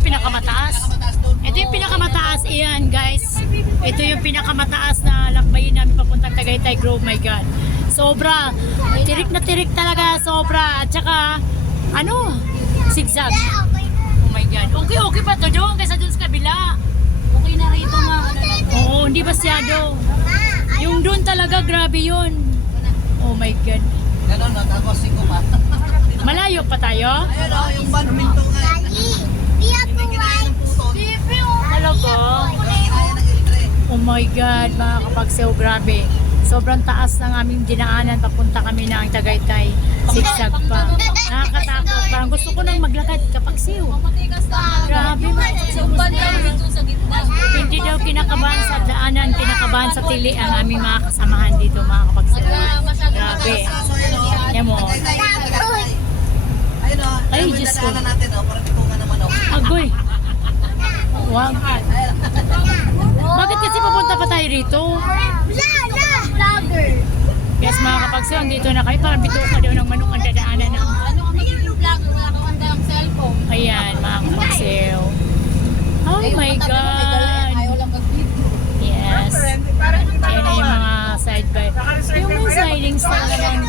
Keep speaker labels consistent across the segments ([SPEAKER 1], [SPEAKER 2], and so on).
[SPEAKER 1] yung pinakamataas. Ito yung pinakamataas, iyan guys. Ito yung pinakamataas na lakbayin namin papuntang Tagaytay Grove, my God. Sobra. Tirik na tirik talaga, sobra. At saka, ano, zigzag. Oh my God. Okay, okay pa to doon kaysa doon sa kabila.
[SPEAKER 2] Okay na rito ma. Ano?
[SPEAKER 1] Oo, hindi masyado. Yung doon talaga, grabe yun. Oh my God.
[SPEAKER 3] Ganon, no? Tapos pa.
[SPEAKER 1] Malayo pa tayo?
[SPEAKER 3] Ayun o, yung badminton nga.
[SPEAKER 1] Talaga? Oh my God, mga kapagsew, grabe. Sobrang taas ng aming dinaanan. Papunta kami na ang Tagaytay. Sigsag pa. Nakakatakot. Parang gusto ko nang maglakad kapagsew.
[SPEAKER 2] Matigas na.
[SPEAKER 1] Grabe. Hindi daw kinakabahan sa daanan, kinakabahan sa tili ang aming mga kasamahan dito, mga
[SPEAKER 2] masyado
[SPEAKER 1] Grabe. Yan mo.
[SPEAKER 3] Tagaytay, Tagaytay. Ayun o.
[SPEAKER 1] Ay, Diyos ko.
[SPEAKER 3] Naman.
[SPEAKER 1] Agoy. Wag. Bakit kasi papunta pa tayo rito? Yes, mga kapagsew, dito na kayo. Parang bito ka daw ng manok ang dadaanan ng
[SPEAKER 2] Ano ang magiging vlog? Wala kang handa ang cellphone.
[SPEAKER 1] Ayan, mga kapagsew. Oh my God! Yes. Ayan na yung mga side by. Yung mga slidings talaga ng,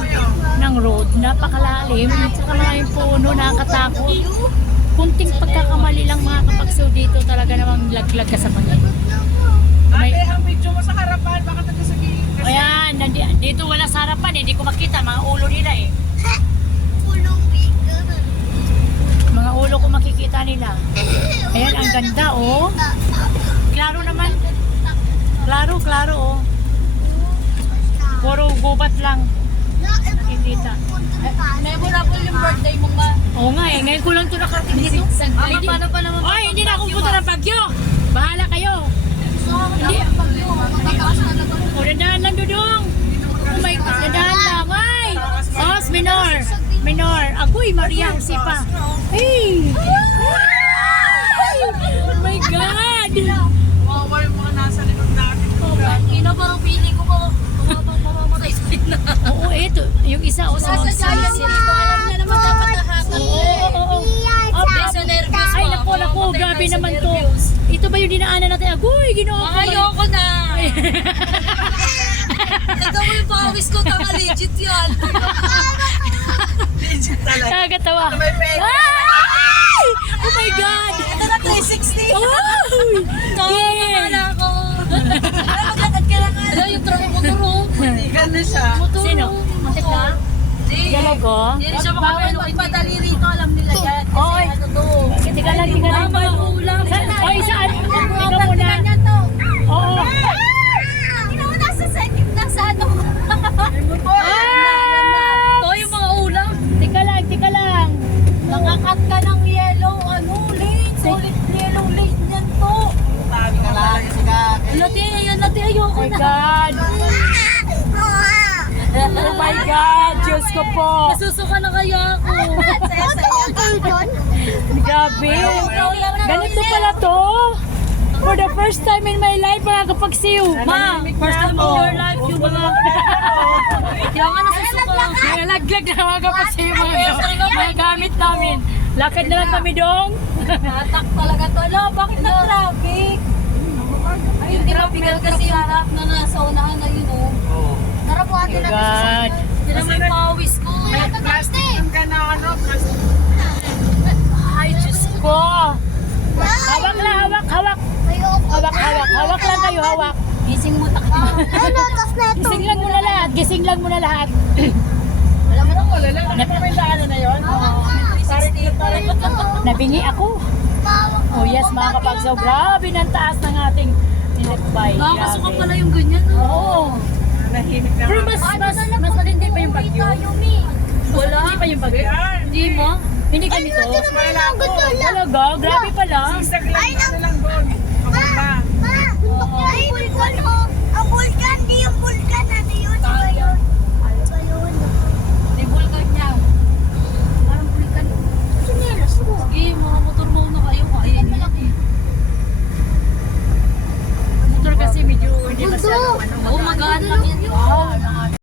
[SPEAKER 1] ng road, napakalalim. At saka maraming puno, nakakatakot. Kunting pagkakamali lang mga kapagsew dito talaga namang laglag ka sa pangin. May,
[SPEAKER 4] Ate, ang video mo sa harapan, baka taga sa gilid. Kasi
[SPEAKER 1] ayan, nandi, dito wala sa harapan, eh. hindi ko makita, mga ulo nila eh. Mga ulo ko makikita nila. Ayan, ang ganda oh. Klaro naman. Klaro, klaro oh. Puro gubat lang. Nakikita.
[SPEAKER 2] Memorable yung birthday mo ma.
[SPEAKER 1] Oo nga eh, ngayon ko nakarating dito.
[SPEAKER 2] Ay, paano pa naman?
[SPEAKER 1] Oy, hindi na ako pupunta ng Bagyo. Bahala kayo.
[SPEAKER 2] Hindi. Na
[SPEAKER 1] dandahan lang dudong. Oh my God, dandahan lang. Ay! Os, minor. Minor. Agoy, Maria Josepa. Hey! Oh my God!
[SPEAKER 4] wawa yung mga nasa likod natin.
[SPEAKER 2] Ina parang feeling ko ko mamamatay sa gitna.
[SPEAKER 1] Oo, ito. Yung isa, o sa mga
[SPEAKER 2] Sasadya yan
[SPEAKER 1] sisit.
[SPEAKER 2] dito. Alam niya naman dapat nahatak.
[SPEAKER 1] Oo, oo, oo. Oh,
[SPEAKER 2] Hindi sa nervous
[SPEAKER 1] Ay,
[SPEAKER 2] mo.
[SPEAKER 1] naku, naku,
[SPEAKER 2] Mamamatay
[SPEAKER 1] grabe
[SPEAKER 2] tayo sa
[SPEAKER 1] naman to.
[SPEAKER 2] nervous.
[SPEAKER 1] Ito ba yung dinaanan Agoy, ginawa ko.
[SPEAKER 2] Ayoko na. Ito mo yung pawis ko, tanga legit yan.
[SPEAKER 4] Legit talaga.
[SPEAKER 1] Nakakatawa.
[SPEAKER 4] May peg.
[SPEAKER 1] Ay! Oh my God!
[SPEAKER 2] Ito na 360.
[SPEAKER 1] Uy! Yeah!
[SPEAKER 2] Kala ko. Ay, maglakad ka lang. Ano yung truck motor oh.
[SPEAKER 4] Tigan na siya.
[SPEAKER 1] Sino? Muntik na? Talaga?
[SPEAKER 2] Hindi siya makapalo. Pagpadali rito, alam nila yan. Kasi ano to.
[SPEAKER 1] Tika lang, tika lang.
[SPEAKER 2] Ulam.
[SPEAKER 1] Sa- Oy, saan?
[SPEAKER 2] Ang
[SPEAKER 1] Ikaw
[SPEAKER 2] mga
[SPEAKER 1] muna.
[SPEAKER 2] niya to.
[SPEAKER 1] Oo.
[SPEAKER 2] Ino, nasa second na sa ano.
[SPEAKER 1] Ah!
[SPEAKER 2] To yung mga ulam.
[SPEAKER 1] Tika lang, tika lang.
[SPEAKER 2] Nakakat ka ng yellow, ano, lane. Solid yellow lane yan to.
[SPEAKER 4] Tabi ka lang.
[SPEAKER 3] Kalahari sa gag.
[SPEAKER 2] Lati, yan, lati, ayoko
[SPEAKER 1] Oh my. God. Oh my God. Diyos ko po.
[SPEAKER 2] Nasusuka na kaya ako.
[SPEAKER 1] Grabe. Ganito pala to. For the first time in my life, mga kapagsiw.
[SPEAKER 2] Ma, first time in your life, yung mga... Kaya nga nasusuka.
[SPEAKER 1] Mga laglag na mga kapagsiw, mga, gamit namin. Lakad na lang kami dong.
[SPEAKER 2] Hatak talaga to. Ala, bakit na traffic? Traffic kasi yung harap na nasa unahan na yun, oh.
[SPEAKER 3] Oo.
[SPEAKER 2] Tara po ate
[SPEAKER 1] my God.
[SPEAKER 2] Hindi naman yung pawis ko.
[SPEAKER 4] Plastic ka na ano, plastic.
[SPEAKER 1] Ay, Diyos ko. Hawak lang, hawak, hawak. Hawak, hawak. Hawak lang kayo, hawak.
[SPEAKER 2] Gising mo tak.
[SPEAKER 1] Gising lang muna lahat. Gising lang muna lahat.
[SPEAKER 4] Alam mo, wala lang. Ano pa may daanan na yun?
[SPEAKER 1] Nabingi ako. Oh yes, mga kapagsaw. Grabe ng taas ng ating nilakbay.
[SPEAKER 2] Nakakasuka
[SPEAKER 1] Grabe.
[SPEAKER 2] pala yung ganyan. oh.
[SPEAKER 1] Oo.
[SPEAKER 4] Nahimik na.
[SPEAKER 1] Pero mas, mas, mas matindi pa yung bagyo.
[SPEAKER 2] Wala.
[SPEAKER 1] Hindi pa yung bagyo.
[SPEAKER 2] Hindi mo?
[SPEAKER 1] Hindi.
[SPEAKER 4] Wala ko.
[SPEAKER 1] Talaga? Grabe pala.
[SPEAKER 4] Sisag lang ano lang doon. Pababa.
[SPEAKER 2] Ang vulkan